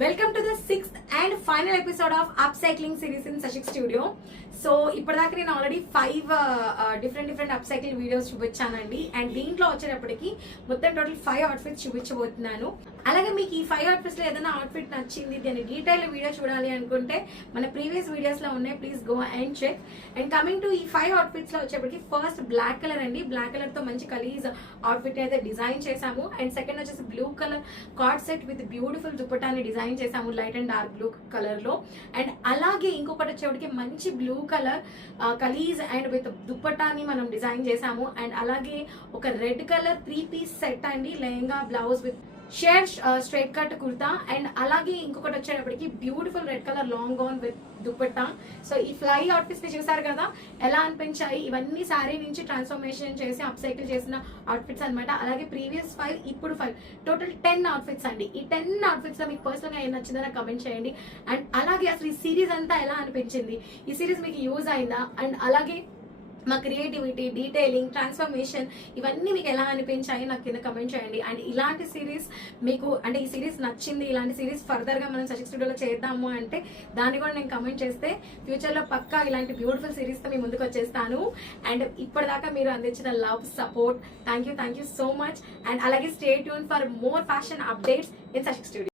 Welcome to the 6th and final episode of upcycling series in Sashik studio. So ఇప్పటిదాకా నేను already 5 different upcycling videos చూపించానండి. And దీంట్లో వచ్చేటప్పటికి మొత్తం టోటల్ 5 అవుట్ఫిట్స్ చూపించబోతున్నాను. అలాగే మీకు ఈ 5 అవుట్ఫిట్స్ లో ఏదైనా అవుట్ఫిట్ నచ్చింది, దాని డీటెయిల్ వీడియో చూడాలి అనుకుంటే మన ప్రీవియస్ వీడియోస్ లో ఉన్నాయి, please go and check. And coming to ఈ 5 అవుట్ఫిట్స్ లో వచ్చేప్పటికి ఫస్ట్ బ్లాక్ కలర్ అండి. బ్లాక్ కలర్ తో మంచి కలీజ్ అవుట్ఫిట్ అయితే డిజైన్ చేశాము. అండ్ సెకండ్ వచ్చేసి blue colour cord set with beautiful దుపట్టాని డిజైన్ చేసాము light and dark blue colour లో. అండ్ అలాగే ఇంకొకటి వచ్చేటికి మంచి బ్లూ కలర్ కలీజ్ అండ్ విత్ దుపట్టాని మనం డిజైన్ చేసాము. అండ్ అలాగే ఒక రెడ్ కలర్ 3 పీస్ సెట్ అండి, lehenga blouse with share straight cut kurta. And అలాగే ఇంకొకటి వచ్చేటప్పటికి beautiful red colour long gown with dupatta. So ఈ ఫ్లై అవుట్ఫిట్స్ ని చూసారు కదా, ఎలా అనిపించాయి? ఇవన్నీ శారీ నుంచి ట్రాన్స్ఫర్మేషన్ చేసి అప్సైకిల్ చేసిన అవుట్ఫిట్స్ అనమాట. అలాగే ప్రీవియస్ 5, ఇప్పుడు 5, టోటల్ 10 అవుట్ఫిట్స్ అండి. ఈ 10 అవుట్ఫిట్స్ లో మీకు పర్సనల్ గా ఏం నచ్చిందో కమెంట్ చేయండి. అండ్ అలాగే అసలు ఈ సిరీస్ అంతా ఎలా అనిపించింది, ఈ సిరీస్ మీకు యూజ్ అయిందా? అండ్ అలాగే మా క్రియేటివిటీ, డీటెయిలింగ్, ట్రాన్స్ఫర్మేషన్ ఇవన్నీ మీకు ఎలా అనిపించాయి నాకు కింద కమెంట్ చేయండి. అండ్ ఇలాంటి సిరీస్ మీకు అంటే ఈ సిరీస్ నచ్చింది, ఇలాంటి సిరీస్ ఫర్దర్ గా మనం సశిక్ స్టూడియోలో చేద్దాము అంటే దాన్ని కూడా నేను కమెంట్ చేస్తే ఫ్యూచర్ లో పక్కా ఇలాంటి బ్యూటిఫుల్ సిరీస్ తో మీ ముందుకు వచ్చేస్తాను. అండ్ ఇప్పటిదాకా మీరు అందించిన love, support, thank you so much. And అలాగే stay tune for more fashion updates in Sashik studio.